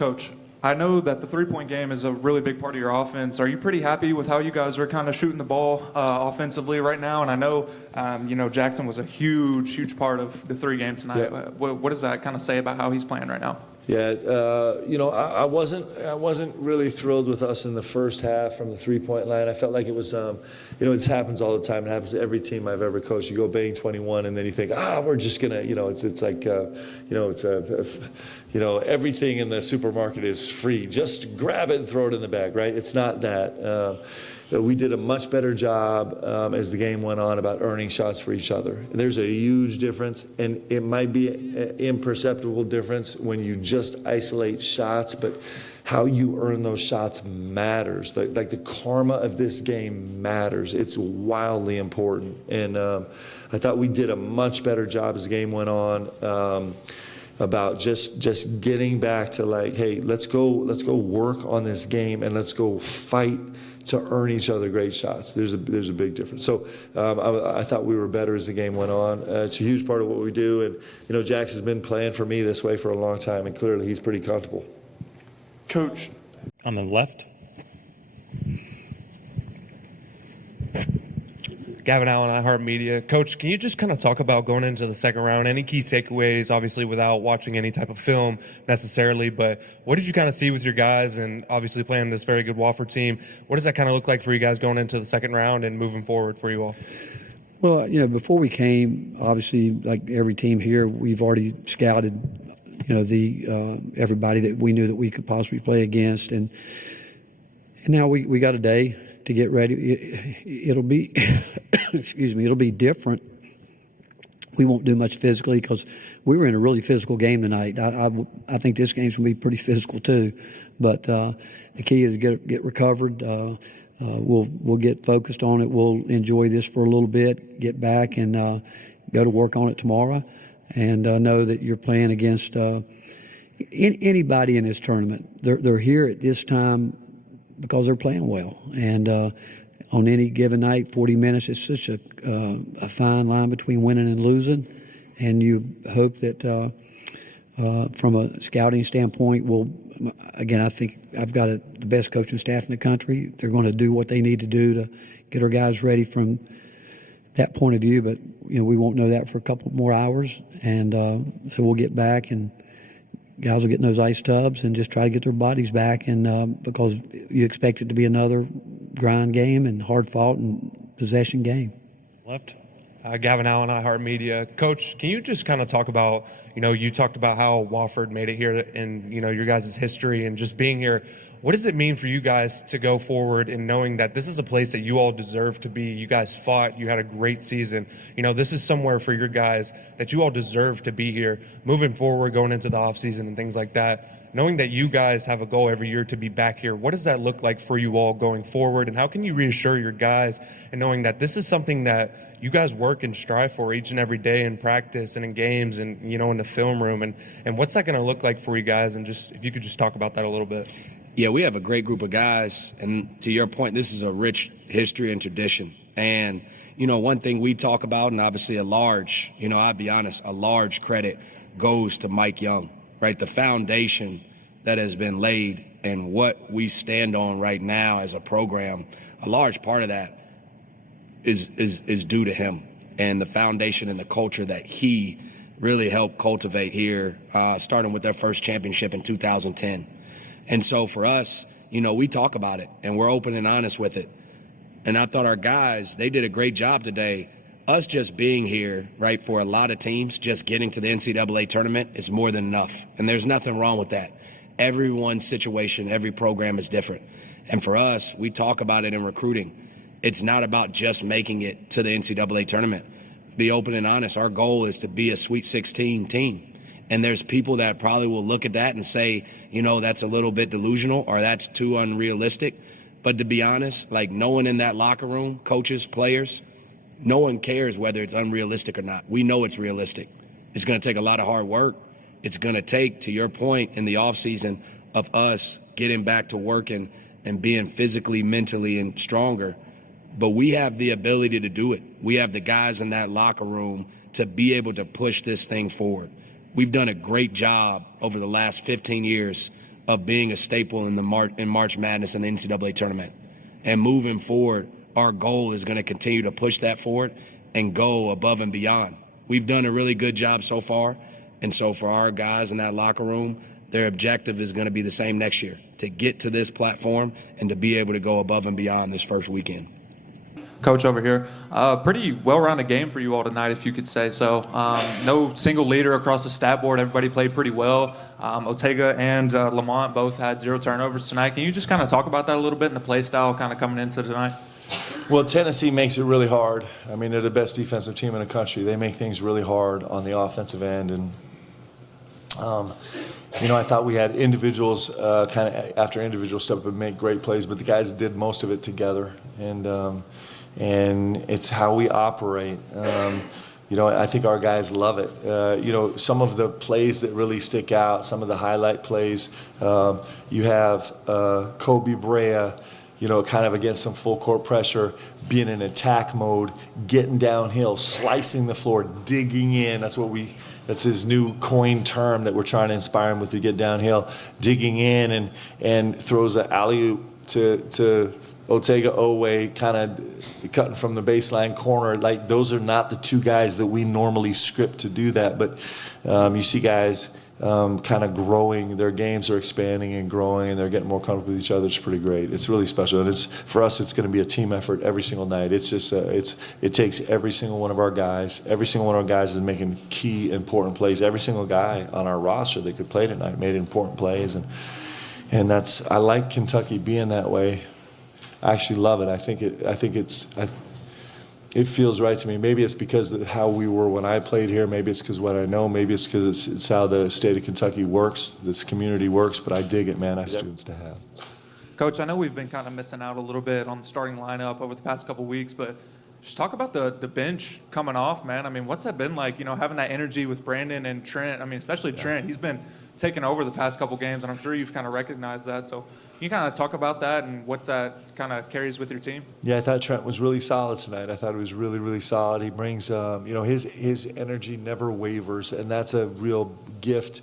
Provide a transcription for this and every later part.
Coach, I know that the three-point game is a really big part of your offense. Are you pretty happy with how you guys are kind of shooting the ball offensively right now? And I know, Jackson was a huge, huge part of the three game tonight. Yeah. What does that kind of say about how he's playing right now? Yeah, I wasn't really thrilled with us in the first half from the three-point line. I felt like it was, it happens all the time. It happens to every team I've ever coached. You go bang 21, and then you think, we're just gonna, it's like, everything in the supermarket is free. Just grab it and throw it in the bag, right? It's not that. We did a much better job as the game went on about earning shots for each other. There's a huge difference, and it might be an imperceptible difference when you just isolate shots, but how you earn those shots matters. Like the karma of this game matters. It's wildly important. And I thought we did a much better job as the game went on. About just getting back to like, hey, let's go work on this game and let's go fight to earn each other great shots. There's a big difference. So I thought we were better as the game went on. It's a huge part of what we do, and Jackson's been playing for me this way for a long time, and clearly he's pretty comfortable. Coach, on the left. Gavin Allen, iHeartMedia. Coach, can you just kind of talk about going into the second round? Any key takeaways, obviously without watching any type of film necessarily, but what did you kind of see with your guys and obviously playing this very good Wofford team? What does that kind of look like for you guys going into the second round and moving forward for you all? Well, before we came, obviously, like every team here, we've already scouted, everybody that we knew that we could possibly play against. And now we got a day to get ready. It'll be, it'll be different. We won't do much physically because we were in a really physical game tonight. I think this game's going to be pretty physical too. But the key is to get recovered. We'll get focused on it. We'll enjoy this for a little bit, get back and go to work on it tomorrow. And know that you're playing against anybody in this tournament. They're here at this time because they're playing well. And on any given night, 40 minutes is such a fine line between winning and losing. And you hope that from a scouting standpoint, I think I've got the best coaching staff in the country. They're going to do what they need to do to get our guys ready from that point of view. But, we won't know that for a couple more hours. And so we'll get back and guys will get in those ice tubs and just try to get their bodies back, and because you expect it to be another grind game and hard fought and possession game. Left. Gavin Allen, iHeartMedia. Coach, can you just kind of talk about, you talked about how Wofford made it here in, your guys' history and just being here. What does it mean for you guys to go forward and knowing that this is a place that you all deserve to be? You guys fought. You had a great season. This is somewhere for your guys that you all deserve to be here. Moving forward, going into the offseason and things like that, knowing that you guys have a goal every year to be back here, what does that look like for you all going forward? And how can you reassure your guys and knowing that this is something that you guys work and strive for each and every day in practice and in games and, in the film room? And what's that going to look like for you guys? And just if you could just talk about that a little bit. Yeah, we have a great group of guys, and to your point, this is a rich history and tradition. And, one thing we talk about, and obviously I'll be honest, a large credit goes to Mike Young, right? The foundation that has been laid and what we stand on right now as a program, a large part of that is due to him and the foundation and the culture that he really helped cultivate here, starting with their first championship in 2010. And so for us, we talk about it and we're open and honest with it. And I thought our guys, they did a great job today. Us just being here, right, for a lot of teams, just getting to the NCAA tournament is more than enough. And there's nothing wrong with that. Everyone's situation, every program is different. And for us, we talk about it in recruiting. It's not about just making it to the NCAA tournament. Be open and honest. Our goal is to be a Sweet 16 team. And there's people that probably will look at that and say, that's a little bit delusional or that's too unrealistic. But to be honest, like no one in that locker room, coaches, players, no one cares whether it's unrealistic or not. We know it's realistic. It's going to take a lot of hard work. It's going to take, to your point, in the offseason of us getting back to working and being physically, mentally, and stronger. But we have the ability to do it. We have the guys in that locker room to be able to push this thing forward. We've done a great job over the last 15 years of being a staple in March Madness and the NCAA tournament. And moving forward, our goal is going to continue to push that forward and go above and beyond. We've done a really good job so far, and so for our guys in that locker room, their objective is going to be the same next year, to get to this platform and to be able to go above and beyond this first weekend. Coach over here, pretty well-rounded game for you all tonight, if you could say so. No single leader across the stat board. Everybody played pretty well. Ortega and Lamont both had 0 turnovers tonight. Can you just kind of talk about that a little bit and the play style kind of coming into tonight? Well, Tennessee makes it really hard. I mean, they're the best defensive team in the country. They make things really hard on the offensive end. And, I thought we had individuals kind of after individual step up and make great plays, but the guys did most of it together. And it's how we operate. I think our guys love it. Some of the plays that really stick out, some of the highlight plays, you have Kobe Brea, kind of against some full court pressure, being in attack mode, getting downhill, slicing the floor, digging in. That's his new coined term that we're trying to inspire him with, to get downhill, digging in and throws an alley-oop to Ortega Oweh, kind of cutting from the baseline corner. Like, those are not the two guys that we normally script to do that. But you see guys kind of growing. Their games are expanding and growing, and they're getting more comfortable with each other. It's pretty great. It's really special. And for us, it's going to be a team effort every single night. It's just it takes every single one of our guys. Every single one of our guys is making key, important plays. Every single guy on our roster that could play tonight made important plays. And I like Kentucky being that way. I actually love it. It feels right to me. Maybe it's because of how we were when I played here. Maybe it's because of what I know. Maybe it's because it's how the state of Kentucky works, this community works. But I dig it, man. Students to have. Coach, I know we've been kind of missing out a little bit on the starting lineup over the past couple weeks, but just talk about the bench coming off, man. I mean, what's that been like, having that energy with Brandon and Trent? I mean, especially Trent. He's been taking over the past couple games, and I'm sure you've kind of recognized that. So can you kind of talk about that and what that kind of carries with your team? Yeah, I thought Trent was really solid tonight. I thought he was really, really solid. He brings, his energy never wavers, and that's a real gift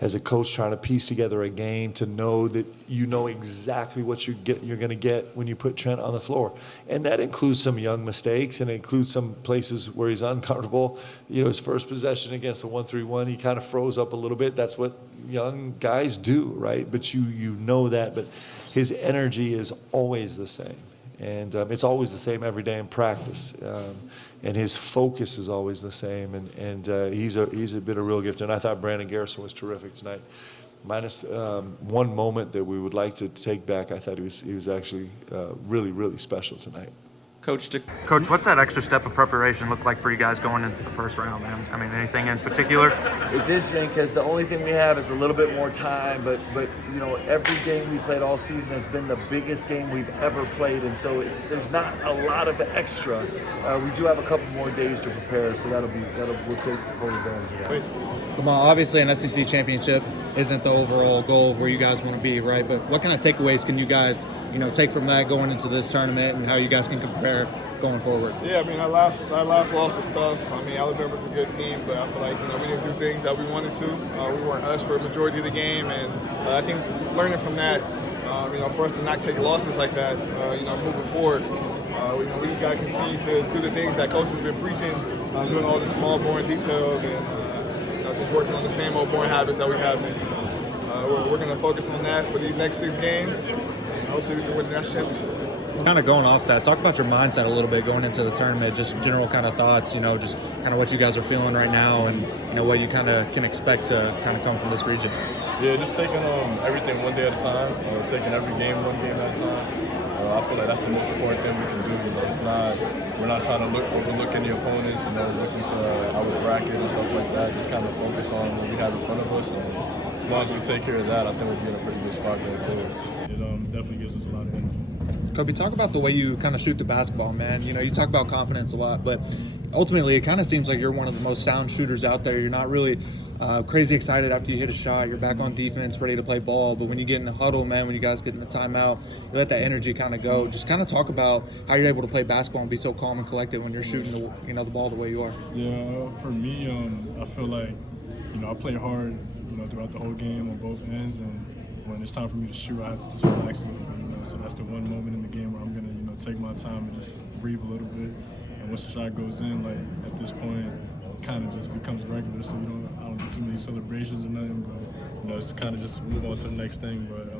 as a coach trying to piece together a game, to know that you know exactly what you're going to get when you put Trent on the floor. And that includes some young mistakes, and it includes some places where he's uncomfortable. His first possession against the 1-3-1, he kind of froze up a little bit. That's what young guys do, right? But you know that. But his energy is always the same. And it's always the same every day in practice. And his focus is always the same. And he's been a real gift. And I thought Brandon Garrison was terrific tonight. Minus one moment that we would like to take back, I thought he was actually really, really special tonight. Coach, what's that extra step of preparation look like for you guys going into the first round, man? I mean, anything in particular? It's interesting because the only thing we have is a little bit more time, but every game we played all season has been the biggest game we've ever played, and so there's not a lot of extra. We do have a couple more days to prepare, so we'll take full advantage of that. Lamont, obviously an SEC championship isn't the overall goal of where you guys want to be, right? But what kind of takeaways can you guys, take from that going into this tournament, and how you guys can compare going forward? Yeah, I mean, that last loss was tough. I mean, Alabama's a good team, but I feel like, we didn't do things that we wanted to. We weren't us for a majority of the game, and I think learning from that, for us to not take losses like that, moving forward, we just got to continue to do the things that coach has been preaching, doing all the small, boring details, and just working on the same old boring habits that we have been. So we're going to focus on that for these next 6 games, and hopefully we can win the national championship. Kind of going off that, talk about your mindset a little bit going into the tournament, just general kind of thoughts, just kind of what you guys are feeling right now, and what you kind of can expect to kind of come from this region. Yeah, just taking everything one day at a time, taking every game one game at a time. I feel like that's the most important thing we can do. We're not trying to overlook any opponents and then look into our bracket and stuff like that. Just kind of focus on what we have in front of us, and as long as we take care of that, I think we'll be in a pretty good spot going forward. It definitely gives us a lot of energy. Kobe, talk about the way you kind of shoot the basketball, man. You talk about confidence a lot, but ultimately it kind of seems like you're one of the most sound shooters out there. You're not really crazy excited after you hit a shot. You're back on defense, ready to play ball. But when you get in the huddle, man, when you guys get in the timeout, you let that energy kind of go. Just kind of talk about how you're able to play basketball and be so calm and collected when you're shooting the ball the way you are. Yeah, for me, I feel like I play hard, throughout the whole game on both ends, and when it's time for me to shoot, I have to just relax a little bit, you know. So that's the one moment in the game where I'm gonna, you know, take my time and just breathe a little bit. And once the shot goes in, like at this point, it kind of just becomes regular. So I don't do too many celebrations or nothing, but you know, it's kind of just move on to the next thing. But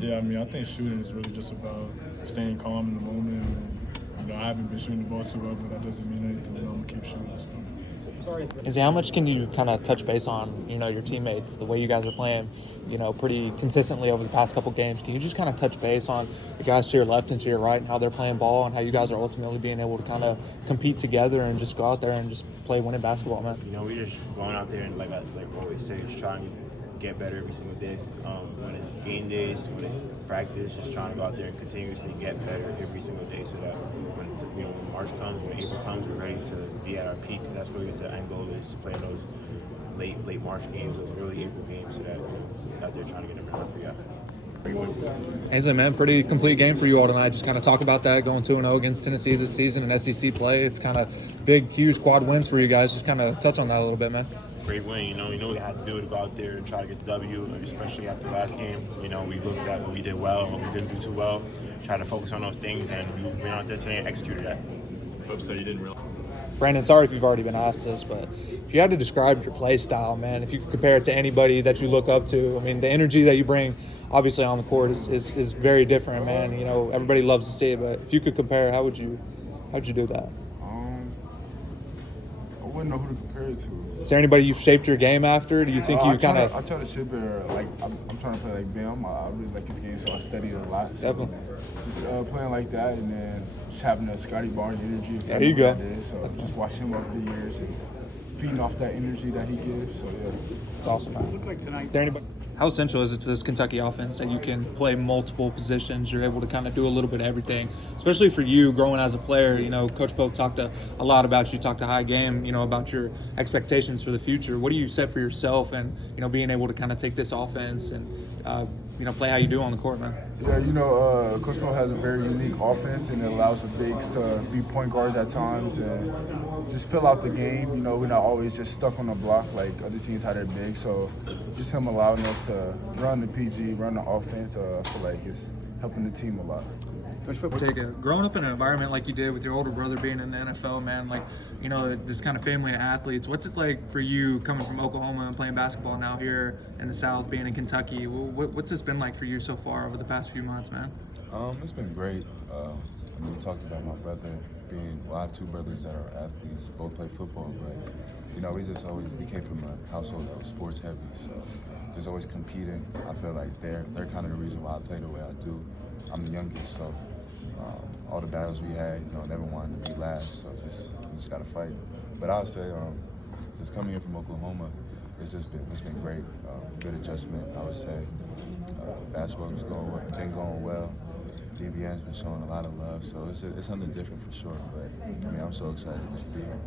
yeah, I mean, I think shooting is really just about staying calm in the moment. And, you know, I haven't been shooting the ball too well, but that doesn't mean anything. You know, I'm gonna keep shooting. So. Izzy, how much can you kind of touch base on, you know, your teammates, the way you guys are playing, you know, pretty consistently over the past couple games? Can you just kind of touch base on the guys to your left and to your right and how they're playing ball and how you guys are ultimately being able to kind of compete together and just go out there and just play winning basketball, man? You know, we're just going out there and like I always say, just trying to get better every single day. When it's game days, when it's practice, just trying to go out there and continuously get better every single day so that when March comes, when April comes, we're ready to be at our peak. That's really what the end goal is, playing those late March games, those early April games, so that we're out there trying to get everything for you. Izzy, man, pretty complete game for you all tonight. Just kind of talk about that, going 2-0 against Tennessee this season in SEC play. It's kind of big, huge quad wins for you guys. Just kind of touch on that a little bit, man. Great win, you know we had to do it, go out there and try to get the W, especially after the last game. You know, we looked at what we did well and what we didn't do too well, try to focus on those things, and we went out there today and executed that. So you didn't realize. Brandon, sorry if you've already been asked this, but if you had to describe your play style, man, if you could compare it to anybody that you look up to, I mean, the energy that you bring, obviously on the court is very different, man. You know, everybody loves to see it, but if you could compare, how'd you do that? I wouldn't know who to compare it to. Is there anybody you've shaped your game after? Do you think you kind of? I try to shape it like I'm trying to play like Bam. I really like his game, so I study it a lot. So Definitely. just playing like that, and then just having the Scotty Barnes energy. There you go. So just watch him over the years and feeding off that energy that he gives. So yeah, It's awesome, man. Look like tonight. Is there anybody? How essential is it to this Kentucky offense that you can play multiple positions? You're able to kind of do a little bit of everything, especially for you growing as a player. You know, Coach Pope talked a lot about you, talked a high game, you know, about your expectations for the future. What do you set for yourself and, you know, being able to kind of take this offense and, you know, play how you do on the court, man? Yeah, you know, Coach Pope has a very unique offense, and it allows the bigs to be point guards at times and just fill out the game. You know, we're not always just stuck on the block like other teams have their bigs. So just him allowing us to run the PG, run the offense, I feel like it's helping the team a lot. Coach Pope, growing up in an environment like you did with your older brother being in the NFL, man, like, you know, this kind of family of athletes, what's it like for you coming from Oklahoma and playing basketball now here in the South, being in Kentucky? What's this been like for you so far over the past few months, man? It's been great. I mean, we talked about my brother I have two brothers that are athletes, both play football, but, you know, we came from a household that was sports heavy, so just always competing. I feel like they're kind of the reason why I play the way I do. I'm the youngest, so all the battles we had, you know, never wanted to be last, so just got to fight. But I would say, just coming in from Oklahoma, it's been great. Good adjustment, I would say. Basketball was going well. DBN's been showing a lot of love, so it's something different for sure. But I mean, I'm so excited just to be here.